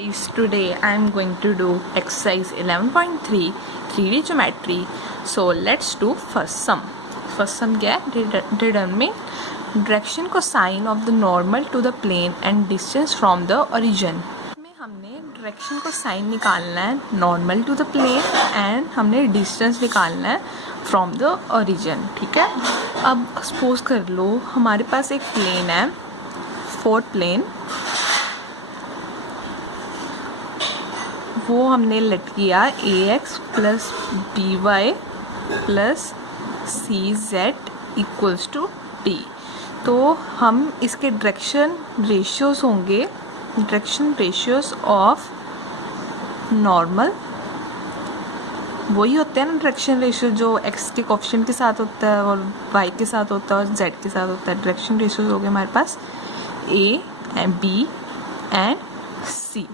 Guys, today I am going to do exercise 11.3 3D geometry. So let's do first sum. First sum क्या है? Determine direction cosine of the normal to the plane and distance from the origin. में हमने direction cosine निकालना है normal to the plane and हमने distance निकालना है from the origin. ठीक है. अब सपोज कर लो हमारे पास एक प्लेन है, फोर्थ प्लेन, वो हमने लेट किया ax plus b y plus c z equals to d. तो हम इसके डायरेक्शन रेशियोज होंगे, डायरेक्शन रेशियोज ऑफ नॉर्मल, वही होते हैं ना डायरेक्शन रेशियो जो x के कोफिशिएंट के साथ होता है और y के साथ होता है और z के साथ होता है. डायरेक्शन रेशियोज हो गए हमारे पास a and b and c.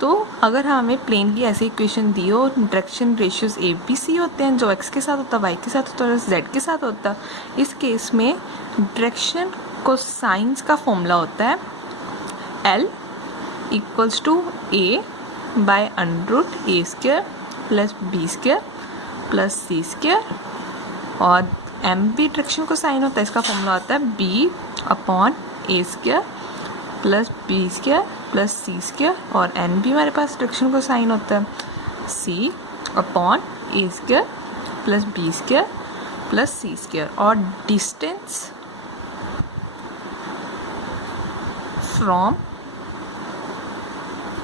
तो अगर हमें प्लेन की ऐसी इक्वेशन दी हो, direction ratios a b c होते हैं, जो x के साथ होता है, y के साथ होता है और z के साथ होता है. इस केस में डायरेक्शन कोसाइंस का फॉर्मूला होता है L equals to a by under root a square plus b square plus c square, और m भी डायरेक्शन कोसाइन होता है, इसका फॉर्मूला होता है b upon a square plus b square plus c square, और n भी हमारे पास डायरेक्शन कोसाइन होता है c upon a square plus b square plus c square, और डिस्टेंस फ्रॉम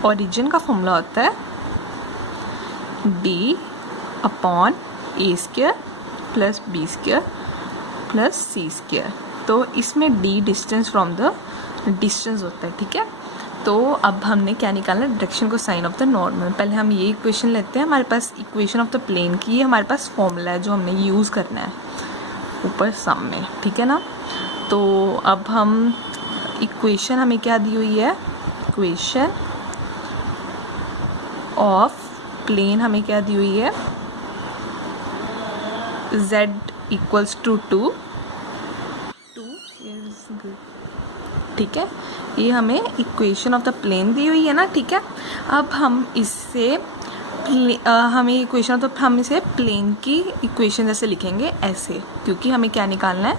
ओरिजिन का फॉर्मूला होता है d upon a square plus b square plus c square. तो इसमें d distance from the distance होता है. ठीक है. तो अब हमने क्या निकालना है, direction cosine of the normal. पहले हम ये इक्वेशन लेते हैं, हमारे पास इक्वेशन ऑफ द प्लेन की ये हमारे पास फॉर्मूला है जो हमने यूज़ करना है ऊपर सम में. ठीक है ना. तो अब हम इक्वेशन हमें क्या दी हुई है, इक्वेशन ऑफ प्लेन हमें क्या दी हुई है, z इक्वल्स टू 2. ठीक है. ये हमें इक्वेशन ऑफ द प्लेन दी हुई है ना. ठीक है. अब हम इससे हमें इक्वेशन ऑफ द, हम इसे प्लेन की इक्वेशन जैसे लिखेंगे ऐसे, क्योंकि हमें क्या निकालना है,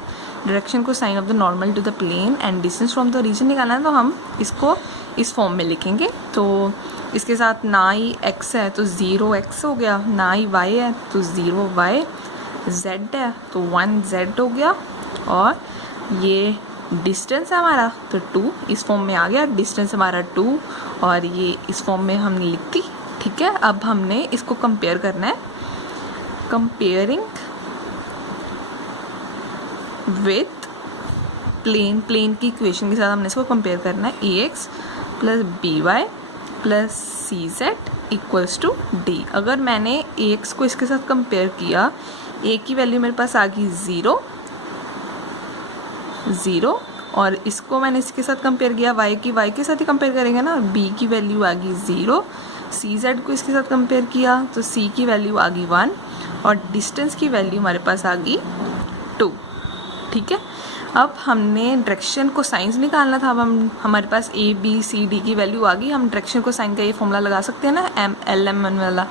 direction cosine of the normal to the plane and distance from the origin निकालना है. तो हम इसको इस फॉर्म में लिखेंगे. तो इसके साथ ना ही x है तो 0x हो गया, ना ही y है तो 0y, z है तो 1z हो गया, और ये डिस्टेंस है हमारा तो 2 इस फॉर्म में आ गया. डिस्टेंस हमारा 2 और ये इस फॉर्म में हमने लिख दी. ठीक है. अब हमने इसको कंपेयर करना है, कंपेयरिंग विथ प्लेन. प्लेन की इक्वेशन के साथ हमने इसको कंपेयर करना है. ax plus b y plus c z equals to d. अगर मैंने ax को इसके साथ कंपेयर किया, a की वैल्यू मेरे पास आ गई 0, और इसको मैंने इसके साथ कंपेयर किया, y की y के साथ ही कंपेयर करेंगे ना, b की वैल्यू आ गई 0, सी जेड को इसके साथ कंपेयर किया तो c की वैल्यू आ गई 1, और डिस्टेंस की वैल्यू हमारे पास आ गई 2. ठीक है. अब हमने डायरेक्शन को साइंस निकालना था. अब हमारे पास a b c d की वैल्यू आ गई. हम डायरेक्शन को साइन का ये फॉर्मूला लगा सकते हैं ना, LMN वाला.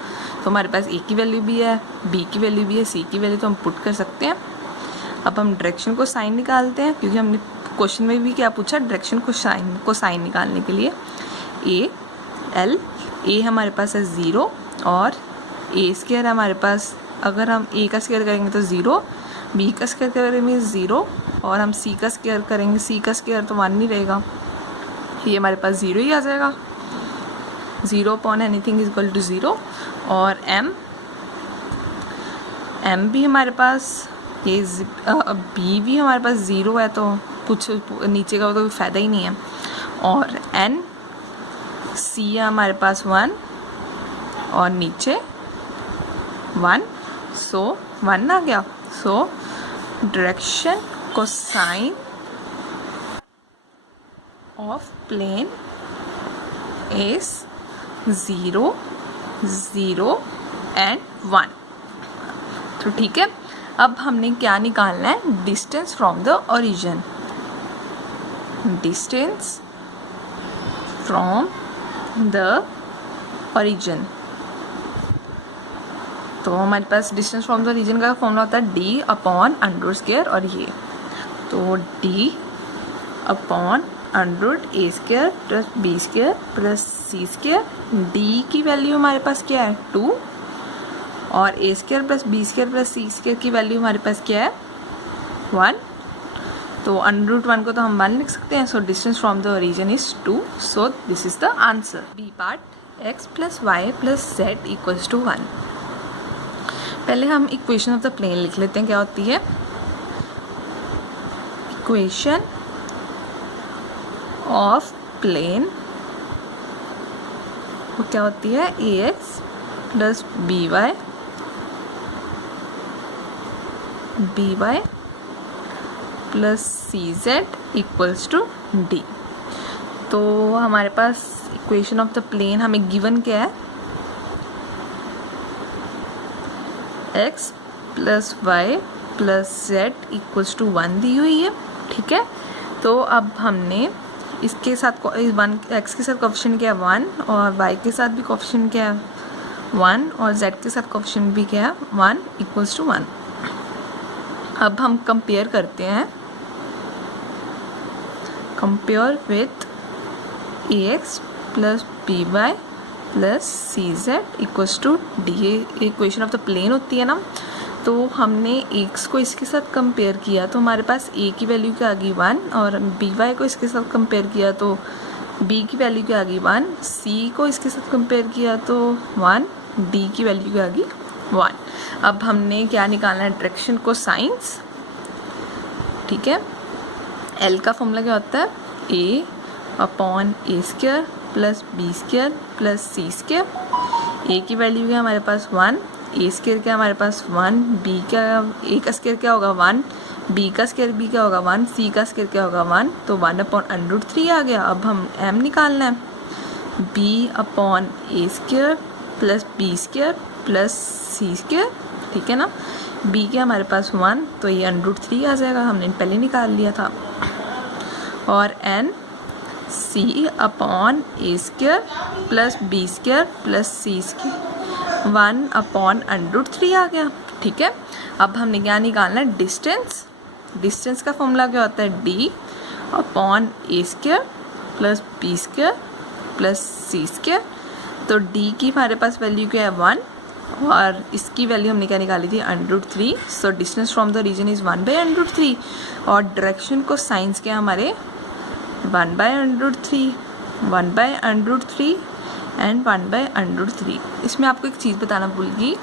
तो हमारे पास a की वैल्यू भी है, b की वैल्यू भी है, c की वैल्यू तो हम पुट कर सकते हैं. अब हम डायरेक्शन को साइन निकालते हैं, क्योंकि हमने क्वेश्चन में भी क्या पूछा, डायरेक्शन को साइन निकालने के लिए a हमारे पास है 0 और a स्क्वायर है हमारे पास. अगर हम a का स्क्वायर करेंगे तो 0, b का स्क्वायर करेंगे 0, और हम c का स्क्वायर करेंगे, c का स्क्वायर तो 1 नहीं रहेगा, ये हमारे पास 0 ही आ जाएगा. 0 upon anything is equal to 0. और m भी हमारे पास, ये b भी हमारे पास 0 है, तो कुछ नीचे का तो फ़ायदा ही नहीं है. और c है हमारे पास 1 और नीचे 1, सो 1 आ गया. So direction cosine of plane is 0, 0 and 1. तो ठीक है. अब हमने क्या निकालना है, distance from the origin. Distance from the origin. तो हमारे पास डिस्टेंस फ्रॉम द रीजन का फॉर्मूला होता है d अपॉन अंडर स्क्वायर और ये, तो d upon under a square plus b square plus c square. d की वैल्यू हमारे पास क्या है 2 और a square plus b square plus c square की वैल्यू हमारे पास क्या है 1। तो अंडर रूट 1 को तो हम 1 लिख सकते हैं। So distance from the origin is 2। So this is the answer. B part x plus y plus z equals to 1। पहले हम इक्वेशन ऑफ द प्लेन लिख लेते हैं। क्या होती है इक्वेशन ऑफ प्लेन? वो क्या होती है ax plus by plus c z equals to d. तो हमारे पास इक्वेशन ऑफ द प्लेन हमें गिवन क्या है x plus y plus z equals to 1 दी हुई है। ठीक है, तो अब हमने इसके साथ 1 x के साथ कोफिशिएंट क्या है 1 और y के साथ भी कोफिशिएंट क्या है 1 और z के साथ कोफिशिएंट भी क्या है 1 इक्वल्स टू 1। अब हम कंपेयर करते हैं, compare with ax plus by plus c z equals to d. ये इक्वेशन ऑफ द प्लेन होती है ना। तो हमने x को इसके साथ कंपेयर किया तो हमारे पास a की वैल्यू क्या आ गई 1 और by को इसके साथ कंपेयर किया तो b की वैल्यू क्या आ गई 1, c को इसके साथ कंपेयर किया तो 1, d की वैल्यू क्या आ गई 1। अब हमने क्या निकालना है डायरेक्शन को साइंस। ठीक है, l का फॉर्मूला क्या होता है a upon a square plus b square plus c square. A की वैल्यू क्या हमारे पास 1, ए स्क्वायर क्या हमारे पास 1, बी का ए का स्क्वायर क्या होगा 1, बी का स्क्वायर भी क्या होगा 1, सी का स्क्वायर क्या होगा 1, तो 1 अपॉन अंडर रूट 3 आ गया। अब हम m निकालना है b upon a square plus b square plus c square. ठीक है ना, b क्या हमारे पास 1 तो ये अंडर रूट 3 आ जाएगा, हमने पहले निकाल लिया था। और n c upon a square plus b square plus c square 1 upon under root 3 आ गया। ठीक है, अब हमने क्या निकालना है डिस्टेंस। डिस्टेंस का फॉर्मूला क्या होता है d upon a square plus b square plus c square. तो d की हमारे पास वैल्यू क्या है 1 और इसकी वैल्यू हमने क्या निकाली थी under root 3। So distance from the origin is 1 by under root 3 और डायरेक्शन को साइंस क्या हमारे 1 by under root 3, 1 by under root 3 and 1 by under root 3। इसमें आपको एक चीज़ बताना भूल गई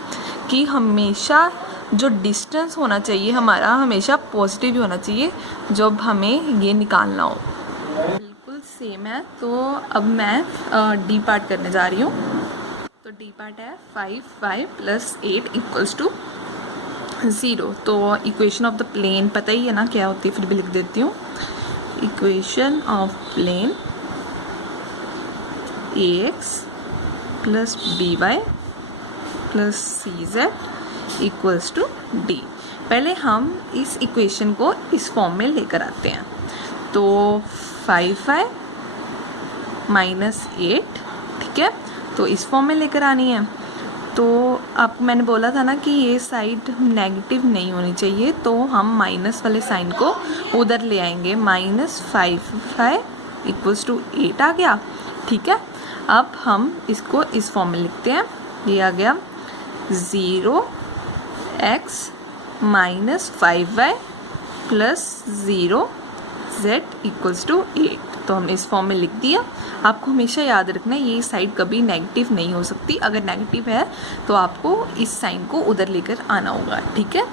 कि हमेशा जो डिस्टेंस होना चाहिए हमारा हमेशा पॉजिटिव ही होना चाहिए जब हमें ये निकालना हो। बिल्कुल सेम है। तो अब मैं डी पार्ट करने जा रही हूँ। तो डी पार्ट है 5y प्लस 8 इक्वल्स टू 0। तो इक्वेशन ऑफ द प्लेन पता ही है ना क्या होती है, फिर भी लिख देती हूँ। Equation of plane ax plus by plus c z equals to d. पहले हम इस इक्वेशन को इस फॉर्म में लेकर आते हैं। तो 5y माइनस 8, ठीक है, तो इस फॉर्म में लेकर आनी है। तो अब मैंने बोला था ना कि ये साइड नेगेटिव नहीं होनी चाहिए, तो हम माइनस वाले साइन को उधर ले आएंगे। माइनस 5y इक्वल्स टू 8 आ गया। ठीक है, अब हम इसको इस फॉर्म में लिखते हैं। ये आ गया 0x minus 5y plus 0z equals to 8। तो हमने इस फॉर्म में लिख दिया। आपको हमेशा याद रखना है ये साइड कभी नेगेटिव नहीं हो सकती। अगर नेगेटिव है तो आपको इस साइन को उधर लेकर आना होगा। ठीक है,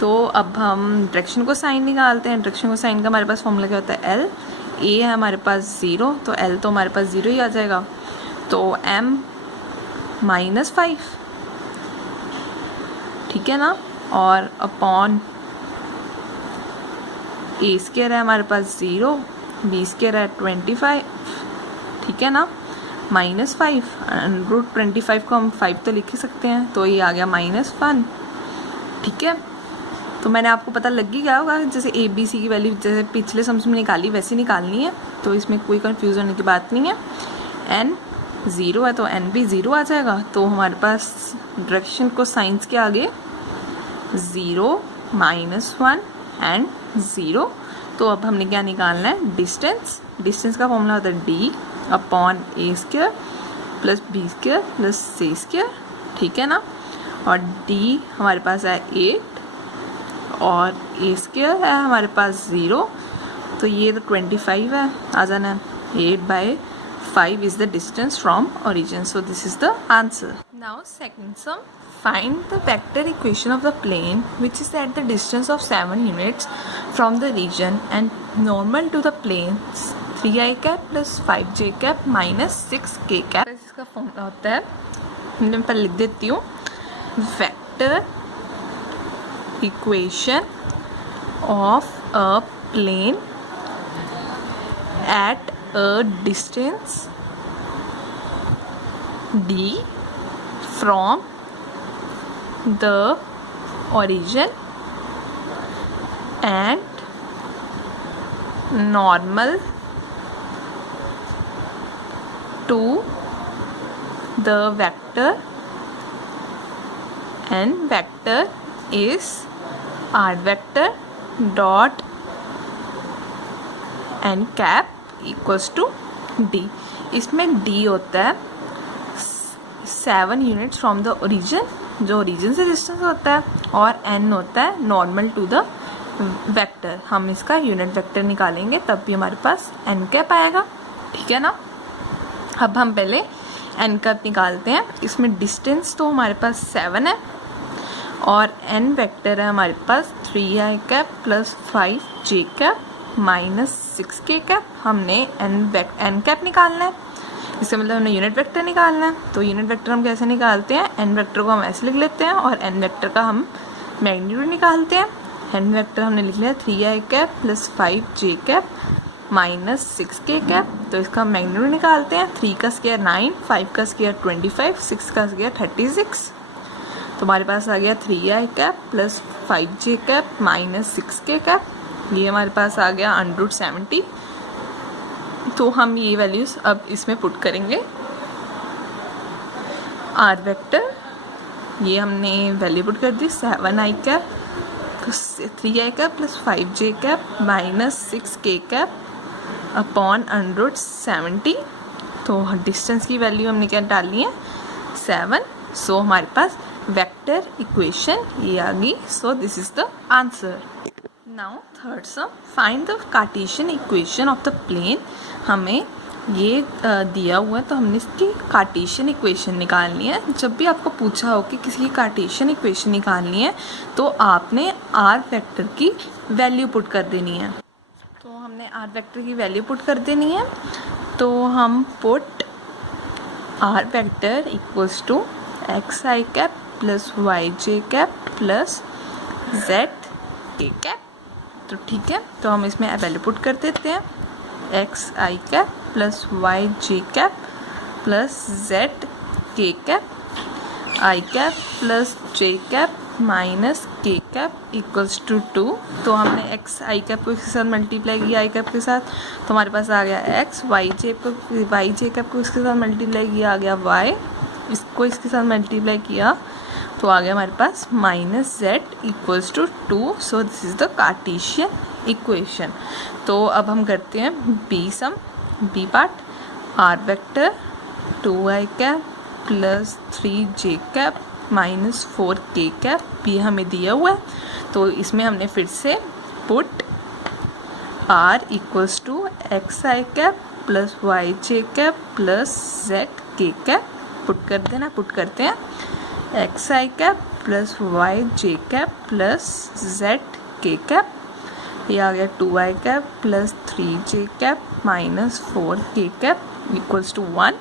तो अब हम डायरेक्शन को साइन निकालते हैं। डायरेक्शन को साइन का हमारे पास फॉर्मूला क्या होता है L, A है हमारे पास 0, तो L तो हमारे पास 0 ही आ जाएगा। तो M माइनस 5, ठीक है ना, और अपॉन ए स्क्वायर है हमारे पास 0, बी स्क्वायर है 25, ठीक है ना, माइनस 5 रूट 25 को हम 5 तो लिख ही सकते हैं। तो ये आ गया -1। ठीक है, तो मैंने आपको पता लग ही गया होगा जैसे ए बी सी की वैल्यू जैसे पिछले सम्स में निकाली वैसे निकालनी है। तो इसमें कोई कंफ्यूज होने की बात नहीं है। एन ज़ीरो है तो एन भी ज़ीरो आ जाएगा। तो हमारे पास डायरेक्शन को साइंस के आगे 0, -1 एंड 0। तो अब हमने क्या निकालना है, डिस्टेंस। डिस्टेंस का फॉर्मूला होता है d upon a square plus b square plus c square, ठीक है ना। और d हमारे पास है 8 और a स्क्वायर है हमारे पास 0, तो ये तो 25 है, आ जाना है। 8/5 is the distance from origin, so this is the answer. Now second sum, find the vector equation of the plane which is at the distance of 7 units from the region and normal to the planes 3i cap plus 5j cap minus 6k cap. इसका formula होता है, मैं पहले लिख देती हूँ, vector equation of a plane at a distance d from the origin and normal to the vector, and vector is r vector dot n cap equals to d. इसमें d होता है 7 यूनिट्स फ्रॉम द ओरिजिन, जो origin से distance होता है, और n होता है नॉर्मल टू द वेक्टर। हम इसका यूनिट वेक्टर निकालेंगे तब भी हमारे पास n कैप आएगा, ठीक है ना। अब हम पहले n कैप निकालते हैं। इसमें डिस्टेंस तो हमारे पास 7 है और n वेक्टर है हमारे पास 3i cap plus 5j cap minus 6k cap. हमने n कैप निकालना है, इससे मतलब हमने यूनिट वेक्टर निकालना है। तो यूनिट वेक्टर हम कैसे निकालते हैं, n वेक्टर को हम ऐसे लिख लेते हैं और n वेक्टर का हम मैग्नीट्यूड निकालते हैं। n वेक्टर हमने लिख लिया 3i cap plus 5j cap minus 6k cap. तो इसका हम मैग्नीट्यूड निकालते हैं। 3 का स्क्वायर 9, 5 का स्क्वायर 25, 6 का स्क्वायर 36। तो हमारे पास आ गया 3i cap plus 5j cap minus 6k cap. ये हमारे पास आ गया √70। तो हम ये वैल्यूज अब इसमें पुट करेंगे। आर वेक्टर, ये हमने वैल्यू पुट कर दी 7i cap plus 3i cap plus 5j cap minus 6k cap upon √70। तो डिस्टेंस की वैल्यू हमने क्या डालनी है, 7। सो हमारे पास वेक्टर इक्वेशन ये आ गई। So this is the answer. Now third sum, find the Cartesian equation of the plane. हमें ये दिया हुआ है तो हमने इसकी कार्टेशियन इक्वेशन निकालनी है। जब भी आपको पूछा हो कि किसी की कार्टेशियन इक्वेशन निकालनी है तो आपने आर वेक्टर की वैल्यू पुट कर देनी है। तो हमने आर वेक्टर की वैल्यू पुट कर देनी है। तो हम put r vector equals to x i cap plus y j cap plus z k cap. तो ठीक है, तो हम इसमें वैल्यू पुट कर देते हैं, x i cap plus y j cap plus z k cap, I cap plus j cap minus k cap equals to 2। तो हमने एक्स आई कैप को इसके साथ मल्टीप्लाई किया आई कैप के साथ, तो हमारे पास आ गया एक्स। वाई जे कैप को इसके साथ मल्टीप्लाई किया, आ गया वाई। इसको इसके साथ मल्टीप्लाई किया तो आ गया हमारे पास minus z equals to 2। So this is the Cartesian equation. तो अब हम करते हैं b sum, b part. R vector 2i cap plus 3j cap minus 4k cap, ये हमें दिया हुआ है। तो इसमें हमने फिर से put r equals to x i cap plus y j cap plus z k cap put कर देना। पुट करते हैं x i cap plus y j cap plus z k cap, ये आ गया 2i cap plus 3j cap minus 4k cap equals to 1।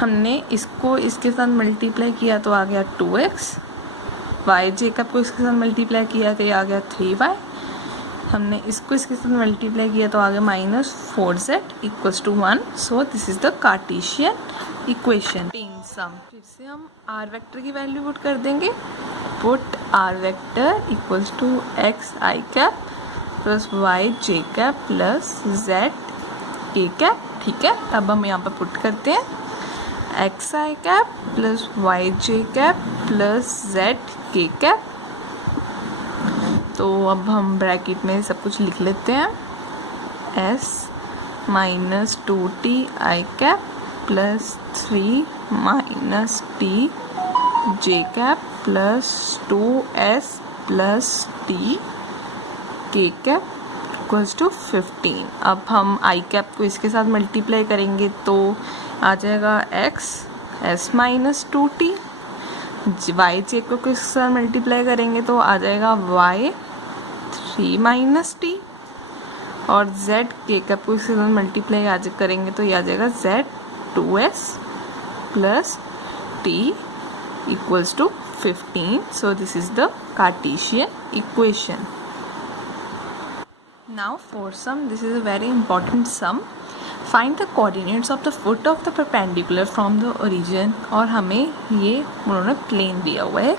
हमने इसको इसके साथ मल्टीप्लाई किया तो आ गया 2x। वाई जे कैप को इसके साथ मल्टीप्लाई किया तो ये आ गया 3y। हमने इसको इसके साथ मल्टीप्लाई किया तो आ गया minus 4z equals to 1। So this is the Cartesian equation. फिर से हम आर वेक्टर की वैल्यू पुट कर देंगे। Put r vector equals to x i cap plus y j cap plus z k cap, ठीक है, अब हम यहाँ पर पुट करते हैं x i cap plus y j cap plus z k cap. तो अब हम ब्रैकेट में सब कुछ लिख लेते हैं, s minus 2t i cap plus 3 minus t j cap plus 2s plus t k cap equals to 15। अब हम आई कैप को इसके साथ मल्टीप्लाई करेंगे तो आ जाएगा x s माइनस 2t, वाई जे को इसके साथ मल्टीप्लाई करेंगे तो आ जाएगा y 3 माइनस टी, और z के कैप को इसके साथ मल्टीप्लाई आज करेंगे तो ये आ जाएगा z 2s plus t equals to 15. So this is the Cartesian equation. Now for sum, this is a very important sum. Find the coordinates of the foot of the perpendicular from the origin. और हमें ये उन्होंने plane दिया हुआ है।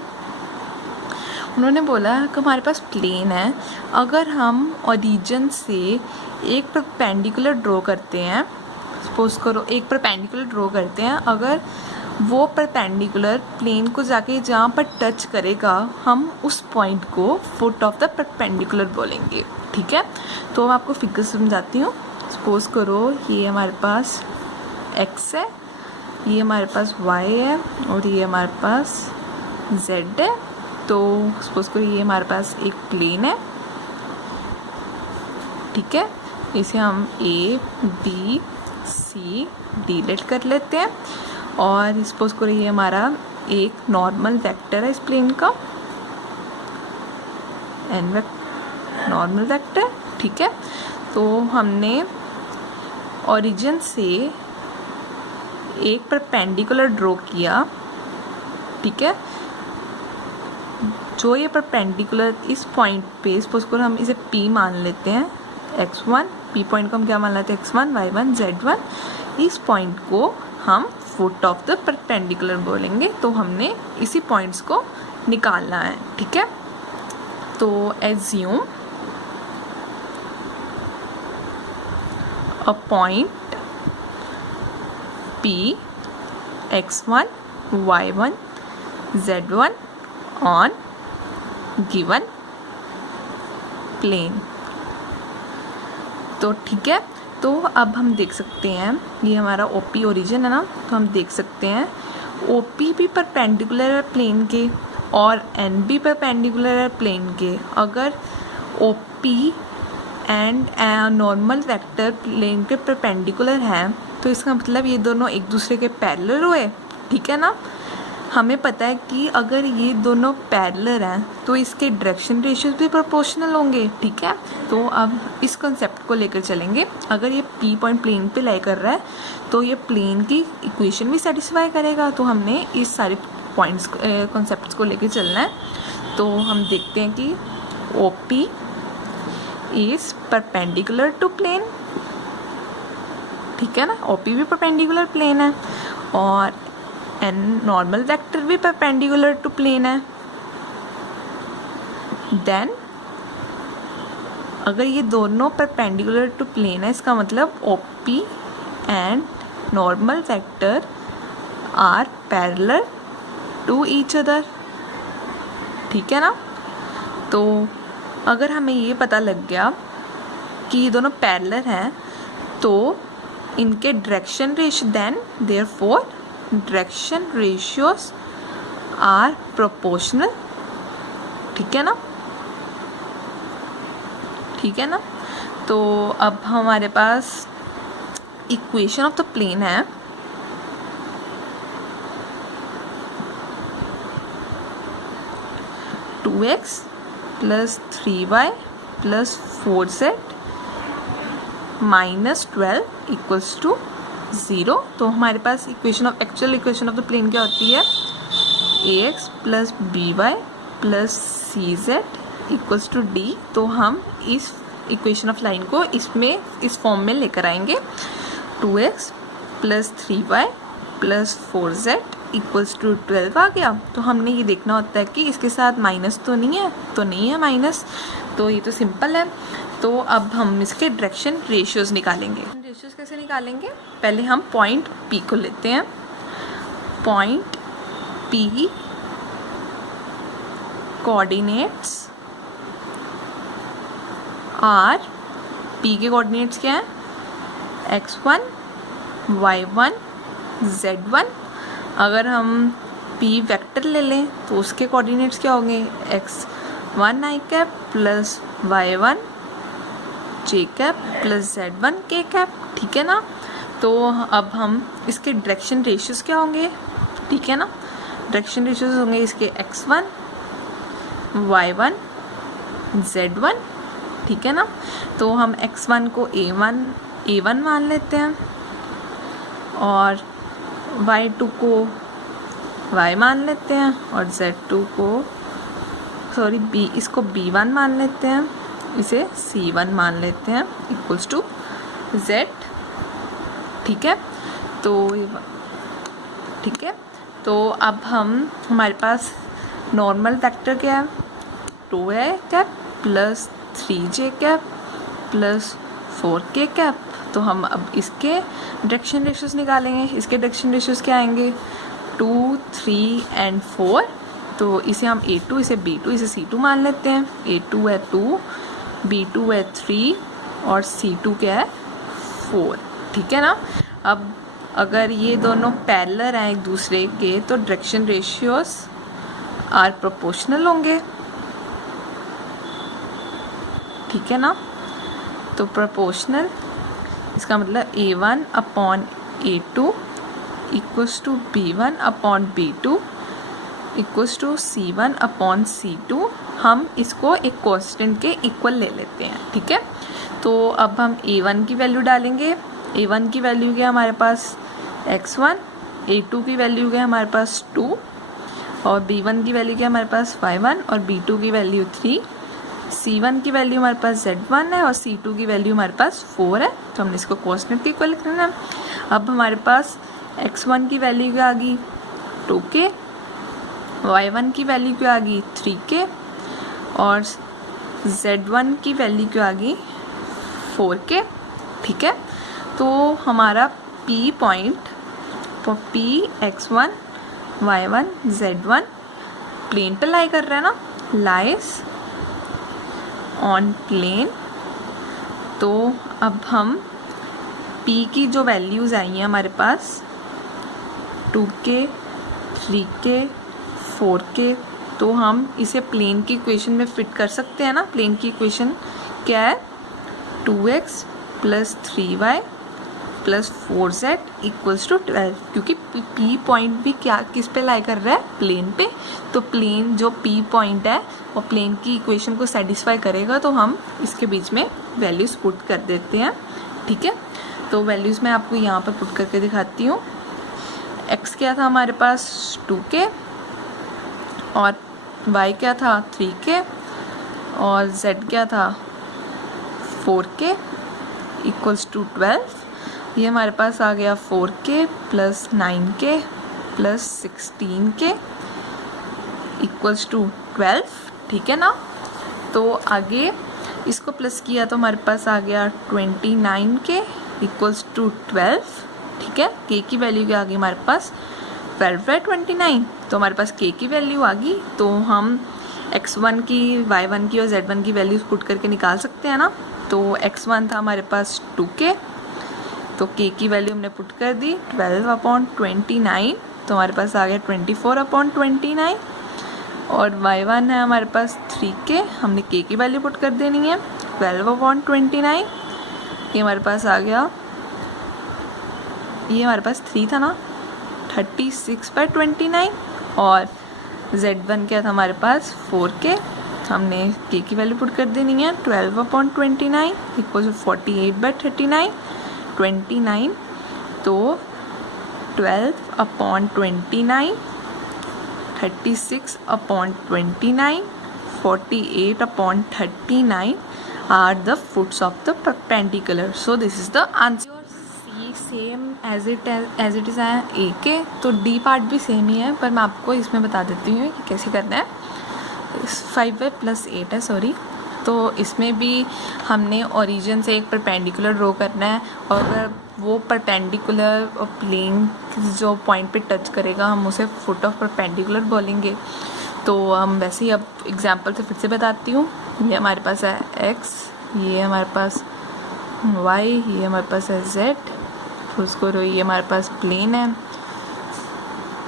उन्होंने बोला कि हमारे पास प्लेन है, अगर हम ओरिजिन से एक परपेंडिकुलर ड्रॉ करते हैं, सपोज करो एक परपेंडिकुलर ड्रॉ करते हैं, अगर वो परपेंडिकुलर प्लेन को जाके जहाँ पर टच करेगा हम उस पॉइंट को फुट ऑफ द परपेंडिकुलर बोलेंगे। ठीक है, तो मैं आपको फिगर समझाती हूँ। सपोज करो ये हमारे पास x है, ये हमारे पास y है और ये हमारे पास z है। तो सपोज करो ये हमारे पास एक प्लेन है, ठीक है, इसे हम a b c d let कर लेते हैं। और सपोज करो ये हमारा एक नॉर्मल वेक्टर है इस प्लेन का, नॉर्मल वेक्टर। ठीक है, तो हमने ओरिजिन से एक परपेंडिकुलर ड्रॉ किया। ठीक है, जो ये परपेंडिकुलर इस पॉइंट पे, सपोज करो हम इसे P मान लेते हैं, x1, P पॉइंट को हम क्या मान लेते हैं, x1 y1 z1। इस पॉइंट को हम फुट ऑफ द परपेंडिकुलर बोलेंगे। तो हमने इसी पॉइंट्स को निकालना है। ठीक है, तो assume a point P x1 y1 z1 on given plane. तो ठीक है, तो अब हम देख सकते हैं ये हमारा OP ओरिजिन है ना, तो हम देख सकते हैं OP भी परपेंडिकुलर है प्लेन के और N भी परपेंडिकुलर है प्लेन के। अगर OP and normal vector plane के परपेंडिकुलर हैं तो इसका मतलब ये दोनों एक दूसरे के पैरेलल हुए। ठीक है ना, हमें पता है कि अगर ये दोनों पैरेलल हैं तो इसके डायरेक्शन रेशियोज भी प्रोपोर्शनल होंगे। ठीक है, तो अब इस कॉन्सेप्ट को लेकर चलेंगे। अगर ये P पॉइंट प्लेन पे लाई कर रहा है तो ये प्लेन की इक्वेशन भी सेटिस्फाई करेगा। तो हमने इस सारे पॉइंट्स कॉन्सेप्ट्स को लेकर चलना है। तो हम देखते हैं कि OP is perpendicular to plane. ठीक है ना, OP भी परपेंडिकुलर प्लेन है और एन नॉर्मल वेक्टर भी परपेंडिकुलर टू प्लेन है। देन अगर ये दोनों परपेंडिकुलर टू प्लेन है, इसका मतलब OP and normal vector are parallel to each other. ठीक है ना, तो अगर हमें ये पता लग गया कि ये दोनों पैरेलल हैं तो इनके direction ratio, then therefore direction ratios are proportional. ठीक है ना, ठीक है ना, तो अब हमारे पास इक्वेशन ऑफ द प्लेन है two x plus 3y plus 4z minus 12 equals to 0। तो हमारे पास actual equation of the plane क्या होती है, ax plus by plus cz equals to d। तो हम इस इक्वेशन ऑफ लाइन को इसमें इस फॉर्म में लेकर आएंगे, 2x plus 3y plus 4z equals to 12 आ गया। तो हमने ये देखना होता है कि इसके साथ माइनस तो नहीं है, तो नहीं है माइनस, तो ये तो सिंपल है। तो अब हम इसके डायरेक्शन रेशियोज निकालेंगे। रेशियोज कैसे निकालेंगे? पहले हम पॉइंट P को लेते हैं। Point P coordinates are, P के कोऑर्डिनेट्स क्या हैं? x1 y1 z1। अगर हम P वेक्टर ले लें तो उसके कोऑर्डिनेट्स क्या होंगे? x1 i cap plus y1 j cap plus z1 k cap. ठीक है ना? तो अब हम इसके डायरेक्शन रेशियोज क्या होंगे? ठीक है ना? डायरेक्शन रेशियोज होंगे इसके x1 y1 z1। ठीक है ना? तो हम x1 को a1 मान लेते हैं और y2 को y मान लेते हैं और z2 को इसको b1 मान लेते हैं, इसे c1 मान लेते हैं इक्वल्स टू z। ठीक है? तो अब हमारे पास नॉर्मल वेक्टर क्या है? 2a cap plus 3j cap plus 4k cap. तो हम अब इसके डायरेक्शन रेशियोज निकालेंगे। इसके डायरेक्शन रेशियोज क्या आएंगे? 2, 3 एंड 4। तो इसे हम a2, इसे b2, इसे c2 मान लेते हैं। a2 है 2, b2 है 3 और c2 क्या है? 4। ठीक है ना? अब अगर ये दोनों पैरेलल हैं एक दूसरे के तो डायरेक्शन रेशियोज आर प्रोपोर्शनल होंगे। ठीक है ना? तो प्रोपोर्शनल इसका मतलब a1 upon a2 equals to b1 upon b2 equals to c1 upon c2। हम इसको एक कांस्टेंट के इक्वल ले लेते हैं। ठीक है? तो अब हम a1 की वैल्यू डालेंगे। a1 की वैल्यू क्या हमारे पास? x1। a2 की वैल्यू क्या हमारे पास? 2 और b1 की वैल्यू क्या हमारे पास? y1 और b2 की वैल्यू 3। c1 की वैल्यू हमारे पास z1 है और c2 की वैल्यू हमारे पास 4 है। तो हमने इसको कांस्टेंट के इक्वल लिख लेना है। अब हमारे पास x1 की वैल्यू क्या आ गई? 2k, y1 की वैल्यू क्या आ गई? 3k और z1 की वैल्यू क्या आ गई? 4k। ठीक है? तो हमारा P point P x1 y1 z1 plane पे लाई कर रहा है ना, लाइज ऑन प्लेन। तो अब हम P की जो वैल्यूज़ आई हैं हमारे पास 2k 3k 4k, तो हम इसे प्लेन की इक्वेशन में फिट कर सकते हैं ना। प्लेन की इक्वेशन क्या है? 2x plus 3y plus 4z equals to 12, क्योंकि P पॉइंट भी क्या किस पे लाई कर रहा है? प्लेन पे। तो प्लेन जो P पॉइंट है वो प्लेन की इक्वेशन को सेटिस्फाई करेगा, तो हम इसके बीच में वैल्यूज़ पुट कर देते हैं। ठीक है? तो वैल्यूज़ मैं आपको यहाँ पर पुट करके दिखाती हूँ। x क्या था हमारे पास? 2k और y क्या था? 3k और z क्या था? 4k equals to 12। ये हमारे पास आ गया 4k plus 9k plus 16k equals to 12। ठीक है ना? तो आगे इसको प्लस किया तो हमारे पास आ गया 29k इक्वल्स टू 12। ठीक है? k की वैल्यू क्या आ गई हमारे पास? 12 है 29। तो हमारे पास k की वैल्यू आ गई, तो हम x1 की y1 की और z1 की वैल्यूज पुट करके निकाल सकते हैं ना। तो x1 था हमारे पास 2k, तो k की वैल्यू हमने पुट कर दी 12/29, तो हमारे पास आ गया 24/29। और y1 है हमारे पास 3k, हमने k की वैल्यू पुट कर देनी है 12/29। ये हमारे पास आ गया, ये हमारे पास 3 था ना, 36/29। और z1 क्या था हमारे पास? 4k, हमने k की वैल्यू पुट कर देनी है 12/29 इक्वल 48/39 29। तो 12/29 36/29 48/39 are the foots of the perpendicular. So this is the answer. C same as it is है ए के, तो डी पार्ट भी सेम ही है, पर मैं आपको इसमें बता देती हूँ कि कैसे करना है। 5y + 8 है, सॉरी तो इसमें भी हमने ओरिजिन से एक परपेंडिकुलर ड्रॉ करना है, और अगर वो परपेंडिकुलर प्लेन जो पॉइंट पे टच करेगा हम उसे फुट ऑफ परपेंडिकुलर बोलेंगे। तो हम वैसे ही अब एग्जांपल से फिर से बताती हूँ। ये हमारे पास है x, ये हमारे पास y, ये हमारे पास है z, उसको ये हमारे पास प्लेन है।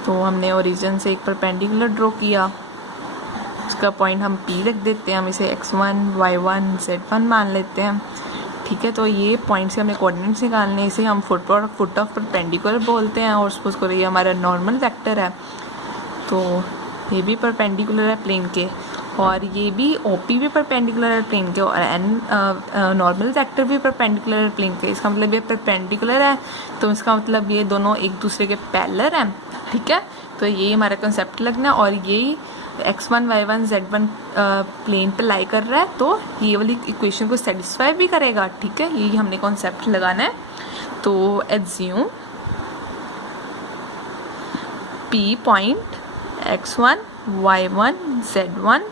तो हमने ओरिजिन से एक परपेंडिकुलर ड्रॉ किया, उसका पॉइंट हम P रख देते हैं, हम इसे x1 y1 z1 मान लेते हैं। ठीक है, तो ये पॉइंट से हमें कोऑर्डिनेट्स निकालने, इसे हम फुट ऑफ परपेंडिकुलर बोलते हैं। और सपोज करो ये हमारा नॉर्मल वेक्टर है, तो ये भी परपेंडिकुलर है प्लेन के, और ये भी OP भी परपेंडिकुलर है प्लेन के, और नॉर्मल वेक्टर भी परपेंडिकुलर है प्लेन के। इसका मतलब ये परपेंडिकुलर है, तो इसका मतलब ये दोनों एक दूसरे के पैरेलल हैं। ठीक है, तो ये हमारा कंसेप्ट लगना, और ये x1 y1 z1 प्लेन पे लाई कर रहा है, तो ये वाली इक्वेशन को सेटिस्फाई भी करेगा। ठीक है, यही हमने कॉन्सेप्ट लगाना है। तो assume P point x1 y1 z1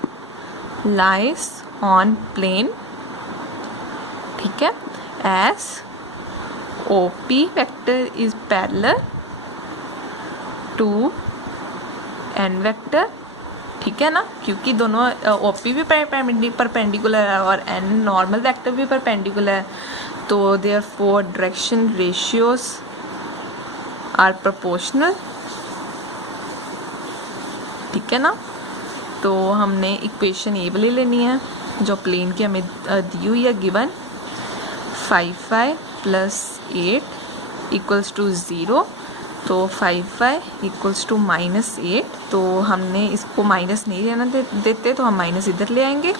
lies on plane, ठीक है, as OP vector is parallel to n vector। ठीक है ना, क्योंकि दोनों OP भी परपेंडिकुलर है और n नॉर्मल वेक्टर भी परपेंडिकुलर है, तो therefore direction ratios are proportional. ठीक है ना, तो हमने इक्वेशन ये वाली लेनी है जो प्लेन की हमें दी हुई है, गिवन 5y + 8 इक्वल्स टू 0। तो 5y इक्वल्स टू -8, तो हमने इसको माइनस नहीं लेना देते, तो हम माइनस इधर ले आएंगे।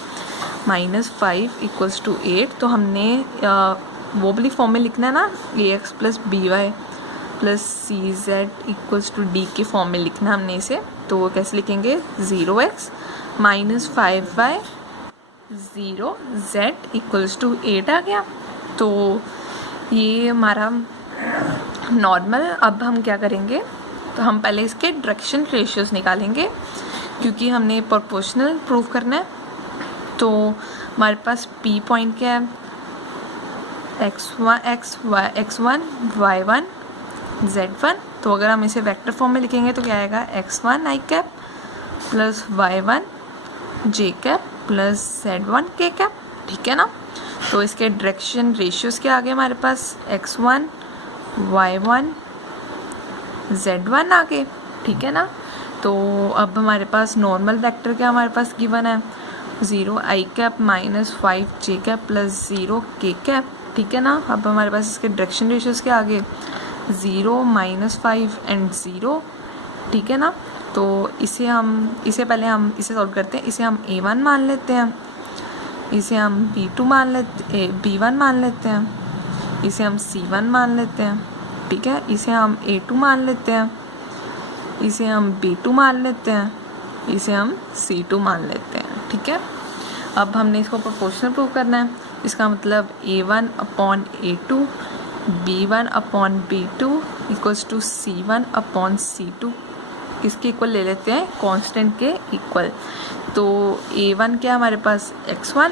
-5 इक्वल्स टू 8, तो हमने वो वाली फॉर्म में लिखना है ना, ax + by + cz equals to d की फॉर्म में लिखना हमने इसे। तो कैसे लिखेंगे, 0x -5y 0z equals to 8 आ गया। तो ये हमारा नॉर्मल। अब हम क्या करेंगे, तो हम पहले इसके डायरेक्शन रेशियोज निकालेंगे, क्योंकि हमने प्रोपोर्शनल प्रूव करना है। तो हमारे पास P पॉइंट क्या है, x1 y1 z1। तो अगर हम इसे वेक्टर फॉर्म में लिखेंगे तो क्या आएगा, x1 i cap + y1 j cap + z1 k cap. ठीक है ना, तो इसके डायरेक्शन रेशियोज क्या आ गए हमारे पास, x1 y1 z1 आ गए। ठीक है ना, तो अब हमारे पास नॉर्मल वेक्टर क्या हमारे पास गिवन है, 0 i cap -5 j cap + 0 k cap. ठीक है ना, अब हमारे पास इसके डायरेक्शन रेशियोज क्या आ गए, 0 -5 एंड 0। ठीक है ना, तो इसे पहले हम इसे सॉल्व करते हैं। इसे हम a1 मान लेते हैं, इसे हम b1 मान लेते हैं, इसे हम c1 मान लेते हैं। ठीक है, इसे हम a2 मान लेते हैं, इसे हम b2 मान लेते हैं, इसे हम c2 मान लेते हैं। ठीक है, अब हमने इसको प्रोपोर्शनल प्रूव करना है। इसका मतलब a1/a2 b1/b2 equals to c1/c2 किसके इक्वल ले लेते हैं, कांस्टेंट के इक्वल। तो a1 क्या हमारे पास x1,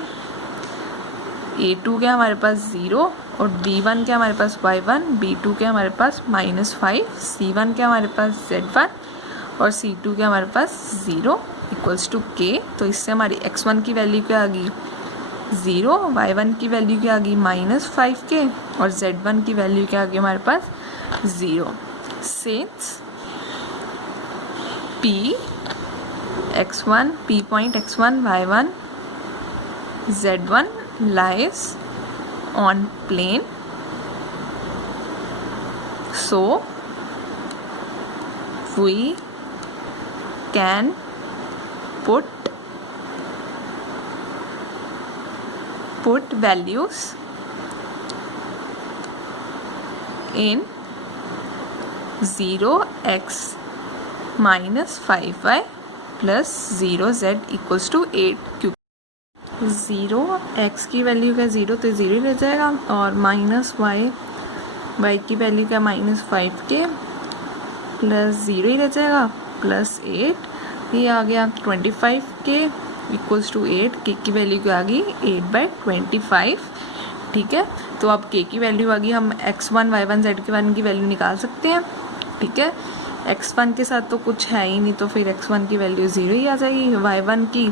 a2 क्या हमारे पास 0, और b1 क्या हमारे पास y1, b2 क्या हमारे पास -5, c1 क्या हमारे पास z1 और c2 क्या हमारे पास 0 इक्वल्स टू k। तो इससे हमारी x1 की वैल्यू क्या आ गई, 0, y1 की वैल्यू क्या आ गई -5k, और z1 की वैल्यू क्या आ गई हमारे पास 0। Since P point x1 y1 z1 lies on plane, so we can put values in 0x -5y + 0z equals to 8, क्योंकि 0x की वैल्यू का 0 तो 0 ही रह जाएगा, और -y की वैल्यू का -5k + 0 ही रह जाएगा +8, ये आ गया 25k इक्वल्स टू 8, के की वैल्यू क्या आ गई 8/25, ठीक है। तो अब के की वैल्यू आ गई, हम x1 y1 z1 की वैल्यू निकाल सकते हैं, ठीक है। x1 के साथ तो कुछ है ही नहीं, तो फिर x1 की वैल्यू 0 ही आ जाएगी। y1 की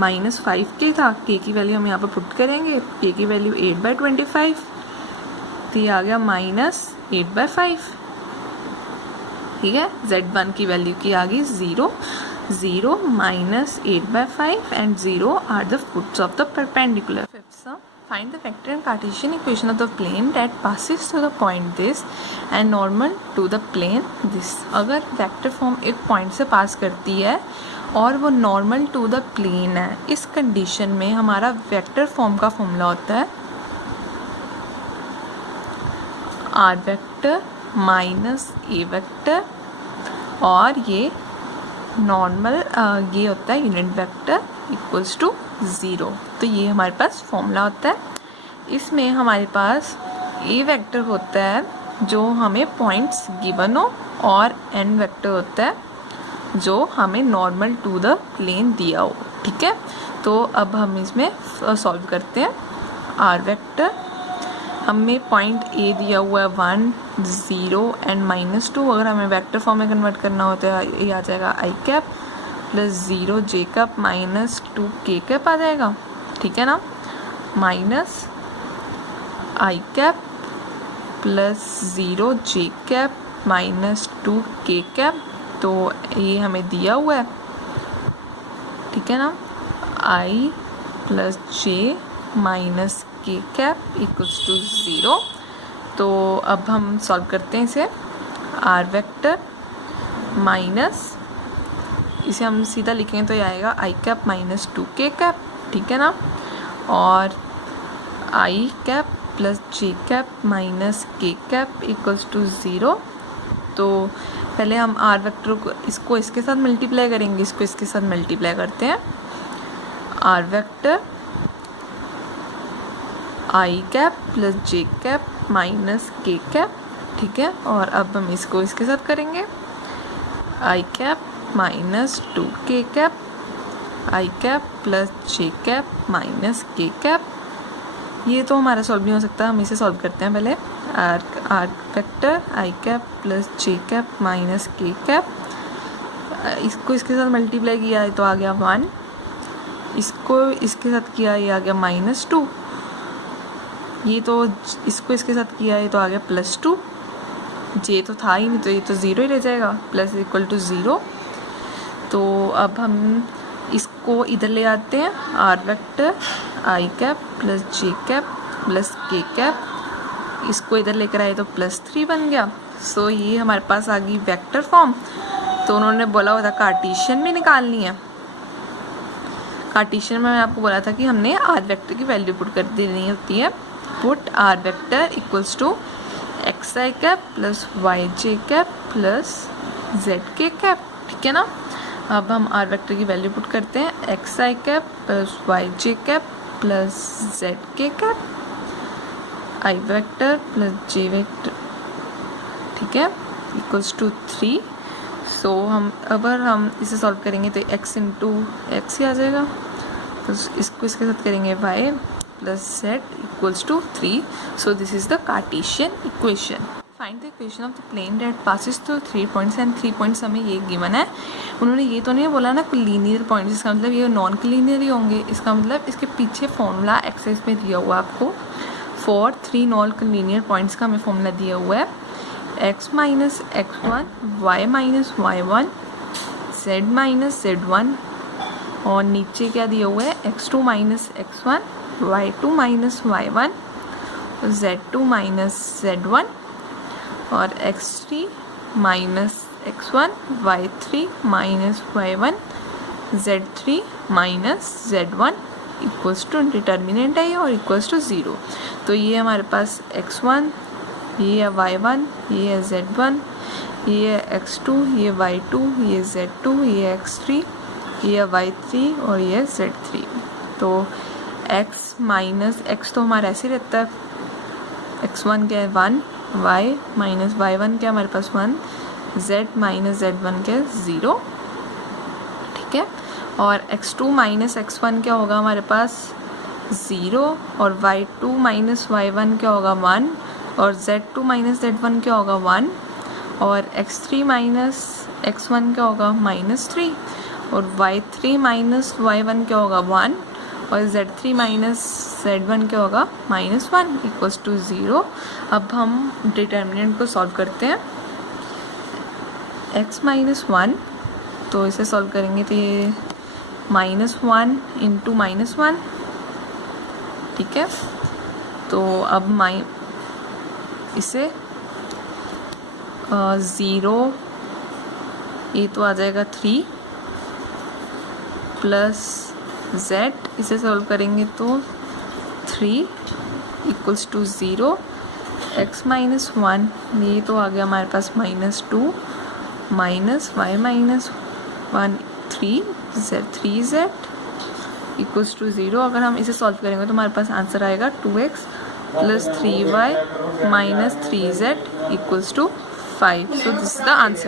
-5k था, k की वैल्यू हम यहाँ पर पुट करेंगे, k की वैल्यू 8/25, तो ये आ गया -8/5, ठीक है। z1 की वैल्यू की आ गई 0, 0 -8/5 and 0 are the foots of the perpendicular. Fifth sum, find the vector and Cartesian equation of the plane that passes through the point this and normal to the plane this। अगर vector form एक point से पास करती है और वो normal to the plane है, इस condition में हमारा वेक्टर फॉर्म का फॉर्मूला होता है r vector minus a vector, और ये नॉर्मल ये होता है यूनिट वेक्टर इक्वल्स टू 0। तो ये हमारे पास फॉर्मूला होता है। इसमें हमारे पास ए वेक्टर होता है जो हमें पॉइंट्स गिवन हो, और एन वेक्टर होता है जो हमें नॉर्मल टू द प्लेन दिया हो, ठीक है। तो अब हम इसमें सॉल्व करते हैं। आर वेक्टर हमें पॉइंट ए दिया हुआ है 1, 0 एंड -2। अगर हमें वेक्टर फॉर्म में कन्वर्ट करना होता है, ये आ जाएगा आई कैप प्लस 0 जे कैप -2 के कैप आ जाएगा, ठीक है ना, माइनस आई कैप प्लस 0 जे कैप -2 के कैप। तो ये हमें दिया हुआ है, ठीक है ना, आई plus J minus k cap equals to 0। तो अब हम सॉल्व करते हैं इसे। आर वेक्टर माइनस, इसे हम सीधा लिखेंगे तो ये आएगा आई कैप -2 के कैप, ठीक है ना, और आई cap plus j cap minus k cap equals to 0। तो पहले हम आर वेक्टर को इसको इसके साथ मल्टीप्लाई करेंगे, इसको इसके साथ मल्टीप्लाई करते हैं। R vector i cap plus j cap minus k cap, ठीक है, और अब हम इसको इसके साथ करेंगे। आई कैप -2 के कैप, आई cap plus j cap minus k cap. ये तो हमारा सॉल्व नहीं हो सकता, हम इसे सॉल्व करते हैं पहले। R vector i cap plus j cap minus k cap, इसको इसके साथ मल्टीप्लाई किया है तो आ गया 1, इसको इसके साथ किया ये आ गया -2, ये तो इसको इसके साथ किया है तो आ गया +2, जे तो था ही नहीं तो ये तो 0 ही रह जाएगा, प्लस इक्वल टू 0। तो अब हम इसको इधर ले आते हैं। R vector i cap plus j cap plus k cap, इसको इधर लेकर आए तो +3 बन गया। सो ये हमारे पास आ गई वेक्टर फॉर्म। तो उन्होंने बोला हुआ था कार्टेशियन भी निकालनी है। कार्टेशियन में मैंने आपको बोला था कि हमने आर वेक्टर की वैल्यू पुट कर देनी होती है। Put r vector equals to x i cap plus y j cap plus z k cap, ठीक है ना। अब हम आर वेक्टर की वैल्यू पुट करते हैं, x i cap plus y j cap plus z k cap, i vector plus j vector, ठीक है, इक्वल्स टू 3। सो हम अगर हम इसे सॉल्व करेंगे तो x इंटू एक्स ही आ जाएगा। तो इसको इसके साथ करेंगे y plus z equals to 3। So this is the Cartesian equation. Find the equation of the plane that passes through 3 points and 3 points हमें ये गिवन है। उन्होंने ये तो नहीं बोला ना लीनियर पॉइंट्स, इसका मतलब ये नॉन लीनियर ही होंगे। इसका मतलब इसके पीछे फॉर्मूला एक्सरसाइज में दिया हुआ है आपको। फॉर 3 नॉन लीनियर पॉइंट्स का हमें फॉर्मूला दिया हुआ है x minus x1, y minus y1, z minus z1, और नीचे क्या दिया हुआ है x2 minus x1, y2 minus y1, z2 minus z1, और x3 minus x1, y3 minus y1, z3 minus z1 equals to determinant है और इक्वल्स टू 0। तो ये हमारे पास x1, ये है y1, ये है z1, ये है x2, ये y2, ये z2, ये x3, ये है y3 और ये है z3। तो x माइनस x तो हमारा ऐसे रहता है, x1 क्या है 1, y माइनस y1 क्या हमारे पास 1, z माइनस z1 क्या है 0, ठीक है। और x2 माइनस x1 क्या होगा हमारे पास 0 और y2 माइनस y1 क्या होगा 1 और z2 माइनस z1 क्या होगा 1 और x3 माइनस x1 क्या होगा -3 और y3 माइनस y1 क्या होगा 1 और z3 माइनस z1 क्या होगा -1 इक्वल्स टू 0। अब हम डिटर्मिनेंट को सॉल्व करते हैं। x माइनस 1, तो इसे सॉल्व करेंगे तो ये -1 इंटू -1, ठीक है। तो अब इसे 0, ये तो आ जाएगा 3 प्लस z, इसे सॉल्व करेंगे तो 3 इक्वल्स टू 0। x माइनस 1, ये तो आ गया हमारे पास -2 minus y minus 1 3z equals to 0। अगर हम इसे सॉल्व करेंगे तो हमारे पास आंसर आएगा 2x plus 3y minus 3z equals to 5। So this is the answer.